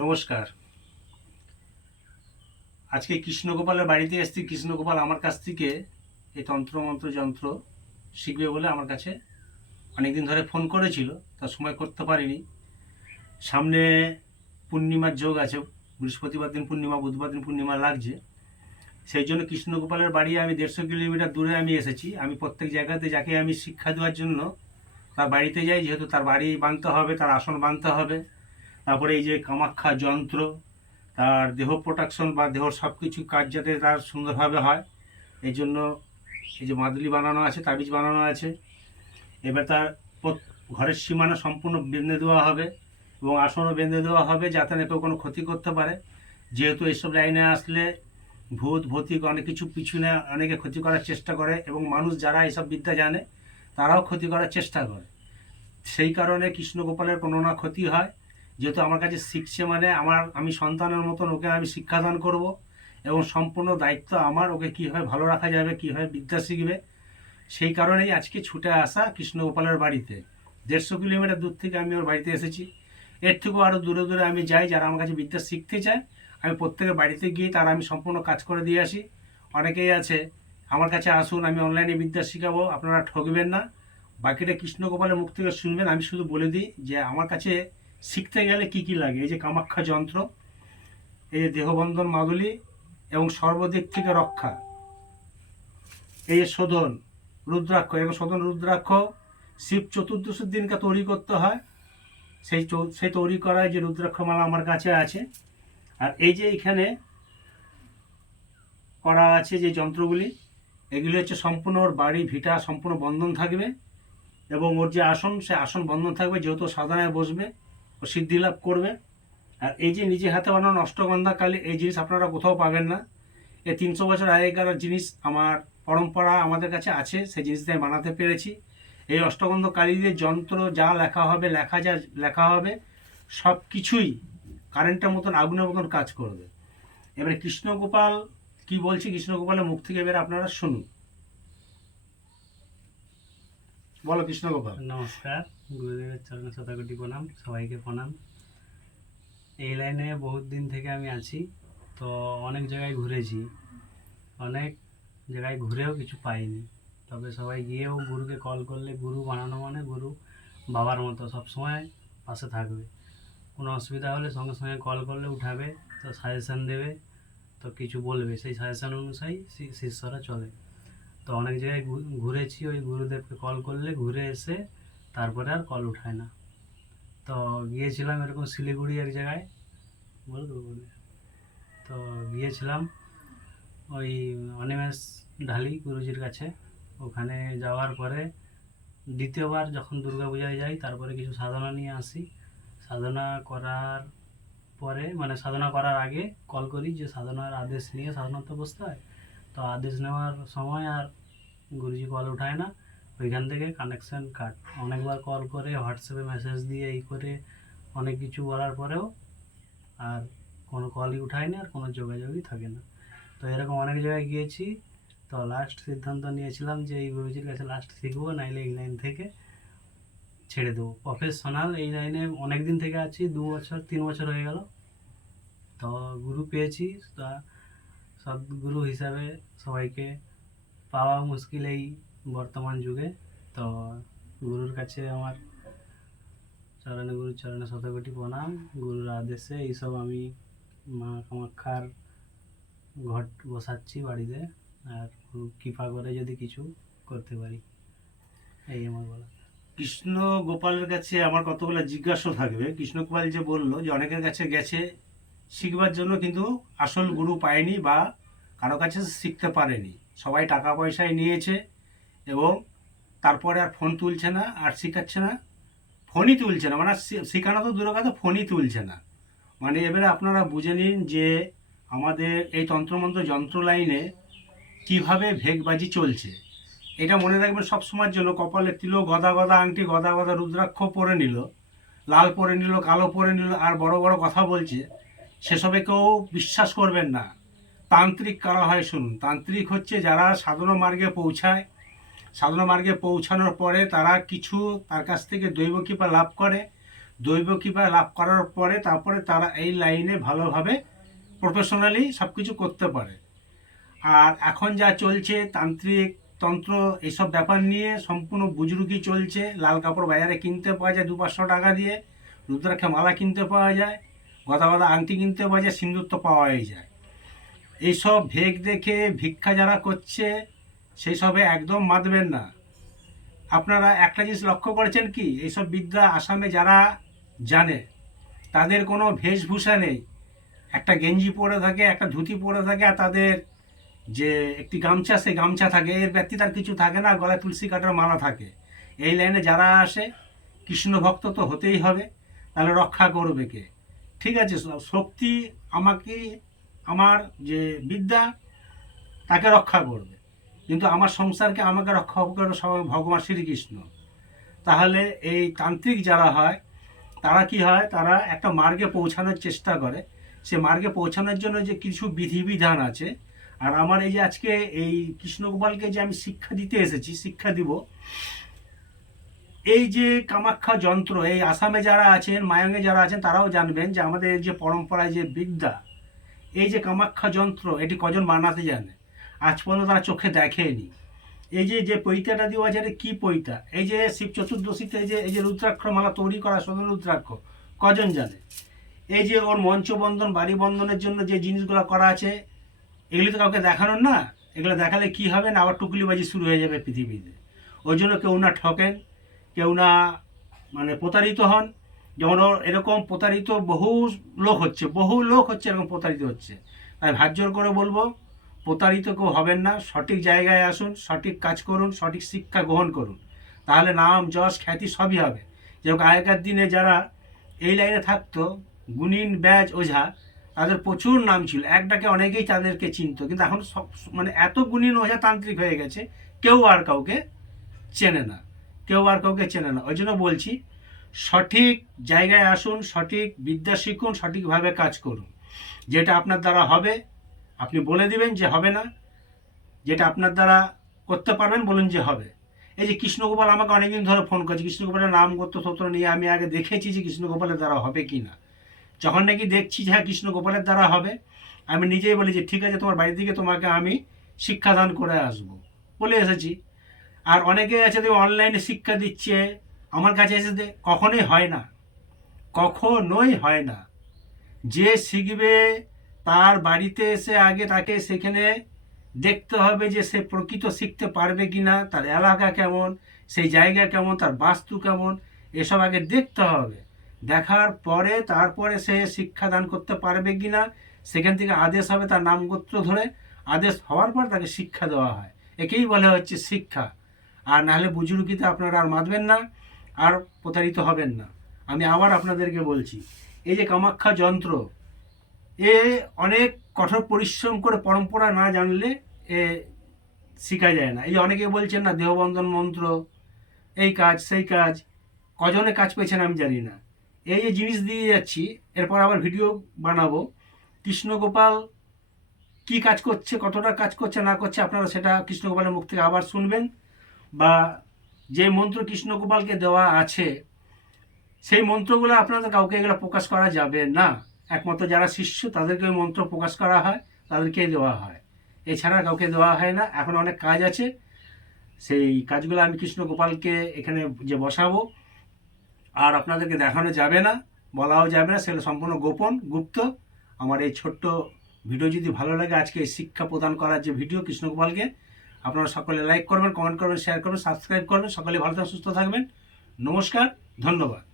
নমস্কার। আজকে কৃষ্ণগোপালের বাড়িতে এসেছি। কৃষ্ণগোপাল আমার কাছ থেকে এই তন্ত্র মন্ত্র যন্ত্র শিখবে বলে আমার কাছে অনেকদিন ধরে ফোন করেছিল তার সময় করতে পারিনি। সামনে পূর্ণিমার যোগ আছে, বৃহস্পতিবার দিন পূর্ণিমা, বুধবার দিন পূর্ণিমা লাগছে। সেই জন্য কৃষ্ণগোপালের বাড়ি আমি দেড়শো কিলোমিটার দূরে আমি এসেছি। আমি প্রত্যেক জায়গাতে যাকে আমি শিক্ষা দেওয়ার জন্য তার বাড়িতে যাই, যেহেতু তার বাড়ি বাঁধতে হবে, তার আসন বাঁধতে হবে। তারপরে এই যে কামাখ্যা যন্ত্র, তার দেহ প্রোটেকশন বা দেহর সব কিছু কাজ যাতে তার সুন্দরভাবে হয়, এই জন্য এই যে মাদুলি বানানো আছে, তাবিজ বানানো আছে। এবার তার ঘরের সীমানা সম্পূর্ণ বেঁধে দেওয়া হবে এবং আসনও বেঁধে দেওয়া হবে যাতে না কেউ কোনো ক্ষতি করতে পারে। যেহেতু এইসব লাইনে আসলে ভূত, ভৌতিক অনেক কিছু পিছনে অনেকে ক্ষতি করার চেষ্টা করে এবং মানুষ যারা এইসব বিদ্যা জানে, তারাও ক্ষতি করার চেষ্টা করে। সেই কারণে কৃষ্ণগোপালের কোনো না ক্ষতি হয়। যেহেতু আমার কাছে শিখছে মানে আমার, আমি সন্তানের মতন ওকে আমি শিক্ষাদান করব এবং সম্পূর্ণ দায়িত্ব আমার, ওকে কীভাবে ভালো রাখা যাবে, কীভাবে বিদ্যা শিখবে, সেই কারণেই আজকে ছুটে আসা কৃষ্ণগোপালের বাড়িতে। দেড়শো কিলোমিটার দূর থেকে আমি ওর বাড়িতে এসেছি। এর থেকেও আরও দূরে দূরে আমি যাই, যারা আমার কাছে বিদ্যা শিখতে চায়, আমি প্রত্যেকের বাড়িতে গিয়ে তারা আমি সম্পূর্ণ কাজ করে দিয়ে আসি। অনেকেই আছে, আমার কাছে আসুন, আমি অনলাইনে বিদ্যা শেখাবো, আপনারা ঠকবেন না। বাকিটা কৃষ্ণগোপালের মুখ থেকে শুনবেন, আমি শুধু বলে দিই যে আমার কাছে শিখতে গেলে কি কি লাগে? এই যে কামাখ্যা যন্ত্র, এই যে দেহবন্ধন মাদুলি এবং সর্বদিক থেকে রক্ষা। এই যে শোধন রুদ্রাক্ষ এবং শোধন রুদ্রাক্ষ, শিব চতুর্দশীর দিনকে তৈরি করতে হয়। সেই সেই তৈরি করা যে রুদ্রাক্ষমালা আমার কাছে আছে। আর এই যে এখানে করা আছে যে যন্ত্রগুলি, এগুলি হচ্ছে সম্পূর্ণ ওর বাড়ি ভিটা সম্পূর্ণ বন্ধন থাকবে এবং ওর যে আসন, সে আসন বন্ধন থাকবে, যেহেতু সাধনায় বসবে সিদ্ধি লাভ করবে। আর এই যে নিজে হাতে বানানো অষ্টগন্ধা কালী, এই জিনিস আপনারা কোথাও পাবেন না। এই তিনশো বছর আগেকার জিনিস আমার পরম্পরা আমাদের কাছে আছে, সেই জিনিসটা আমি বানাতে পেরেছি। এই অষ্টগন্ধ কালীদের যন্ত্র যা লেখা হবে, লেখা যা লেখা হবে, সব কিছুই কারেন্টের মতন, আগুনের মতন কাজ করবে। এবারে কৃষ্ণগোপাল কি বলছি? কৃষ্ণগোপালের মুখ থেকে এবারে আপনারা শুনুন। বলো, কৃষ্ণগোপাল। নমস্কার, গুরুদেবের চরণে শতাকোটি প্রণাম, সবাইকে প্রণাম। এই লাইনে বহুত দিন থেকে আমি আছি, তো অনেক জায়গায় ঘুরেছি। অনেক জায়গায় ঘুরেও কিছু পাইনি। তবে সবাই গিয়েও গুরুকে কল করলে গুরু বানানো মানে গুরু বাবার মতো সব সময় পাশে থাকবে। কোনো অসুবিধা হলে সঙ্গে সঙ্গে কল করলে উঠাবে, তো সাজেশান দেবে, তো কিছু বলবে। সেই সাজেশান অনুযায়ী শিষ্যরা চলে। তো অনেক জায়গায় ঘুরেছি, ওই গুরুদেবকে কল করলে ঘুরে এসে তারপরে আর কল উঠায় না। তো গিয়েছিলাম এরকম শিলিগুড়ি এক জায়গায় তো গিয়েছিলাম ওই অনিমেষ ঢালি গুরুজির কাছে। ওখানে যাওয়ার পরে দ্বিতীয়বার যখন দুর্গা পূজায় যাই, তারপরে কিছু সাধনা নিয়ে আসি। সাধনা করার পরে মানে সাধনা করার আগে কল করি যে সাধনার আদেশ নিয়ে সাধনাতে বসতে হয়। তো আদেশ নেওয়ার সময় আর গুরুজি কল উঠায় না। ওইখান থেকে কানেকশন কাট। অনেকবার কল করে হোয়াটসঅ্যাপে মেসেজ দিয়ে, এই করে অনেক কিছু বলার পরেও আর কোনো কলই উঠায় না, আর কোনো যোগাযোগই থাকে না। তো এরকম অনেক জায়গায় গিয়েছি। তো লাস্ট সিদ্ধান্ত নিয়েছিলাম যে এই গুরুজির কাছে লাস্ট শিখব, নাইলে এই লাইন থেকে ছেড়ে দেবো। প্রফেশনাল এই লাইনে অনেক দিন থেকে আছি, দু বছর, তিন বছর হয়ে গেল। তো গুরু পেয়েছি, তা সদ্গুরু হিসাবে সবাইকে পাওয়া মুশকিল এই বর্তমান যুগে। তো গুরুর কাছে আমার চরণে গুরুর চরণে শতকোটি প্রণাম। গুরুর আদেশে এইসব আমি মা কামাক্ষার ঘট বসাচ্ছি বাড়িতে। আর গুরু কৃপা করে যদি কিছু করতে পারি, এই আমার বলা কৃষ্ণ গোপালের কাছে আমার কতগুলো জিজ্ঞাসা থাকবে। কৃষ্ণ গোপাল যে বলল যে অনেকের কাছে গেছে শিখবার জন্য কিন্তু আসল গুরু পায়নি বা কারও কাছে শিখতে পারেনি। সবাই টাকা পয়সায় নিয়েছে এবং তারপরে আর ফোন তুলছে না, আর শেখাচ্ছে না। ফোনই তুলছে না মানে শেখানো তো দূরের কথা ফোনই তুলছে না। মানে এবারে আপনারা বুঝে নিন যে আমাদের এই তন্ত্রমন্ত্র যন্ত্র লাইনে কীভাবে ভেগবাজি চলছে। এটা মনে রাখবেন সব সময়ের জন্য, কপালে তিল গদা গদা আংটি, গদা গদা রুদ্রাক্ষ পরে নিল, লাল পরে নিল, কালো পরে নিল, আর বড় বড় কথা বলছে। সেসবে কেউ বিশ্বাস করবেন না। তান্ত্রিক কারা হয় শুনুন। তান্ত্রিক হচ্ছে যারা সাধনা মার্গে পৌঁছায়। সাধনা মার্গে পৌঁছানোর পরে তারা কিছু তার কাছ থেকে দৈব কৃপা লাভ করে। দৈব কৃপা লাভ করার পরে তারপরে তারা এই লাইনে ভালোভাবে প্রফেশনালি সব কিছু করতে পারে। আর এখন যা চলছে, তান্ত্রিক তন্ত্র এইসব ব্যাপার নিয়ে সম্পূর্ণ বুজরুকি চলছে। লাল কাপড় বাজারে কিনতে পাওয়া যায় দু পাঁচশো টাকা দিয়ে। রুদ্রাক্ষে মালা কিনতে পাওয়া যায়। গদা গদা আংটি কিনতে বাজে সিন্দুর তো পাওয়াই যায়। এইসব ভেগ দেখে ভিক্ষা যারা করছে, সেই সবে একদম মাতবেন না। আপনারা একটা জিনিস লক্ষ্য করেছেন কি? এইসব বিদ্যা আসামে যারা জানে, তাদের কোনো বেশভূষা নেই। একটা গেঞ্জি পরে থাকে, একটা ধুতি পরে থাকে, আর তাদের যে একটি গামছা, সেই গামছা থাকে। এর ব্যক্তি তার কিছু থাকে না, গলায় তুলসী কাটার মালা থাকে। এই লাইনে যারা আসে, কৃষ্ণ ভক্ত তো হতেই হবে, তাহলে রক্ষা করবে কে? ঠিক আছে শক্তি আমাকে, আমার যে বিদ্যা, তাকে রক্ষা করবে। কিন্তু আমার সংসারকে আমাকে রক্ষা করবে সবাই ভগবান শ্রীকৃষ্ণ। তাহলে এই তান্ত্রিক যারা হয়, তারা কি হয়? তারা একটা মার্গে পৌঁছানোর চেষ্টা করে। সে মার্গে পৌঁছানোর জন্য যে কিছু বিধিবিধান আছে, আর আমার এই যে আজকে এই কৃষ্ণগোপালকে যে আমি শিক্ষা দিতে এসেছি, শিক্ষা দিব এই যে কামাখ্যা যন্ত্র, এই আসামে যারা আছেন, মায়ঙ্গে যারা আছেন, তারাও জানবেন যে আমাদের যে পরম্পরায় যে বিদ্যা, এই যে কামাখ্যা যন্ত্র, এটি কজন বানাতে জানে? আজ পর্যন্ত তারা চোখে দেখেনি। এই যে যে পৈতাটা দেওয়া আছে, এটা কি পৈতা? এই যে শিব চতুর্দশীতে যে, এই যে রুদ্রাক্ষ মালা তৈরি করা সদন রুদ্রাক্ষ, কজন জানে? এই যে ওর মঞ্চ বন্ধন বাড়ি বন্ধনের জন্য যে জিনিসগুলো করা আছে, এগুলি তো কাউকে দেখানোর না। এগুলো দেখালে কি হবে না? আবার টুকলিবাজি শুরু হয়ে যাবে পৃথিবীতে। ওই জন্য কেউ না ঠকেন। কেউ না মানে প্রতারিত হন। যেমন এরকম প্রতারিত বহু লোক হচ্ছে, বহু লোক হচ্ছে এরকম প্রতারিত হচ্ছে। তাই ভাজ্যর করে বলব, প্রতারিত কেউ হবেন না, সঠিক জায়গায় আসুন, সঠিক কাজ করুন, সঠিক শিক্ষা গ্রহণ করুন। তাহলে নাম, যশ, খ্যাতি সবই হবে। যেরকম আগেকার দিনে যারা এই লাইনে থাকতো, গুণিন, ব্যাজ, ওঝা, তাদের প্রচুর নাম ছিল। এক ডাকে অনেকেই তাদেরকে চিনত, কিন্তু এখন সব মানে এত গুণিন, ওঝা তান্ত্রিক হয়ে গেছে, কেউ আর কাউকে চেনে না। কেউ আর কাউকে চেনে না। ওই জন্য বলছি, সঠিক জায়গায় আসুন, সঠিক বিদ্যা শিখুন, সঠিকভাবে কাজ করুন। যেটা আপনার দ্বারা হবে, আপনি বলে দিবেন যে হবে না। যেটা আপনার দ্বারা করতে পারবেন, বলুন যে হবে। এই যে কৃষ্ণগোপাল আমাকে অনেকদিন ধরে ফোন করছে, কৃষ্ণগোপালের নাম সূত্র নিয়ে আমি আগে দেখেছি যে কৃষ্ণগোপালের দ্বারা হবে কি না। যখন নাকি দেখছি যে হ্যাঁ কৃষ্ণগোপালের দ্বারা হবে, আমি নিজেই বলি যে ঠিক আছে, তোমার বাড়ি থেকে তোমাকে আমি শিক্ষাদান করে আসব। বলে এসেছি। আর অনেকে আছে যে অনলাইনে শিক্ষা দিচ্ছে। আমার কাছে এসে কখনোই হয় না। কখনোই হয় না। যে শিখবে তার বাড়িতে এসে আগে তাকে সেখানে দেখতে হবে যে সে প্রকৃত শিখতে পারবে কি না তার এলাকা কেমন, সেই জায়গা কেমন, তার বাস্তু কেমন, এসব আগে দেখতে হবে। দেখার পরে তারপরে সে শিক্ষাদান করতে পারবে কি না সেখান থেকে আদেশ হবে তার নামগোত্র ধরে। আদেশ হওয়ার পর তাকে শিক্ষা দেওয়া হয়। একেই বলা হচ্ছে শিক্ষা। আর নাহলে বুজুর্গিতে আপনারা আর মাতবেন না, আর প্রতারিত হবেন না। আমি আবার আপনাদেরকে বলছি, এই যে কামাখ্যা যন্ত্র, এ অনেক কঠোর পরিশ্রম করে পরম্পরা না জানলে এ শেখা যায় না। এই অনেকে বলছেন না, দেহবন্ধন মন্ত্র, এই কাজ, সেই কাজ, কজনে কাজ পেয়েছেন আমি জানি না। এই যে জিনিস দিয়ে যাচ্ছি, এরপর আবার ভিডিও বানাবো কৃষ্ণগোপাল কি কাজ করছে, কতটা কাজ করছে, না করছে, আপনারা সেটা কৃষ্ণগোপালের মুখ থেকে আবার শুনবেন। বা যে মন্ত্র কৃষ্ণগোপালকে দেওয়া আছে, সেই মন্ত্রগুলো আপনাদের কাউকে এগুলো প্রকাশ করা যাবে না। একমাত্র যারা শিষ্য, তাদেরকে ওই মন্ত্র প্রকাশ করা হয়, তাদেরকেই দেওয়া হয়। এছাড়া কাউকে দেওয়া হয় না। এখন অনেক কাজ আছে। সেই কাজগুলো আমি কৃষ্ণগোপালকে এখানে যে বসাবো, আর আপনাদেরকে দেখানো যাবে না, বলাও যাবে না, সেগুলো সম্পূর্ণ গোপন, গুপ্ত। আমার এই ছোট্ট ভিডিও যদি ভালো লাগে, আজকে শিক্ষা প্রদান করার যে ভিডিও কৃষ্ণগোপালকে আপনারা সকলে লাইক করবেন কমেন্ট করবেন শেয়ার করবেন সাবস্ক্রাইব করবেন। সকলে ভালো থাকবেন, সুস্থ থাকবেন। নমস্কার, ধন্যবাদ।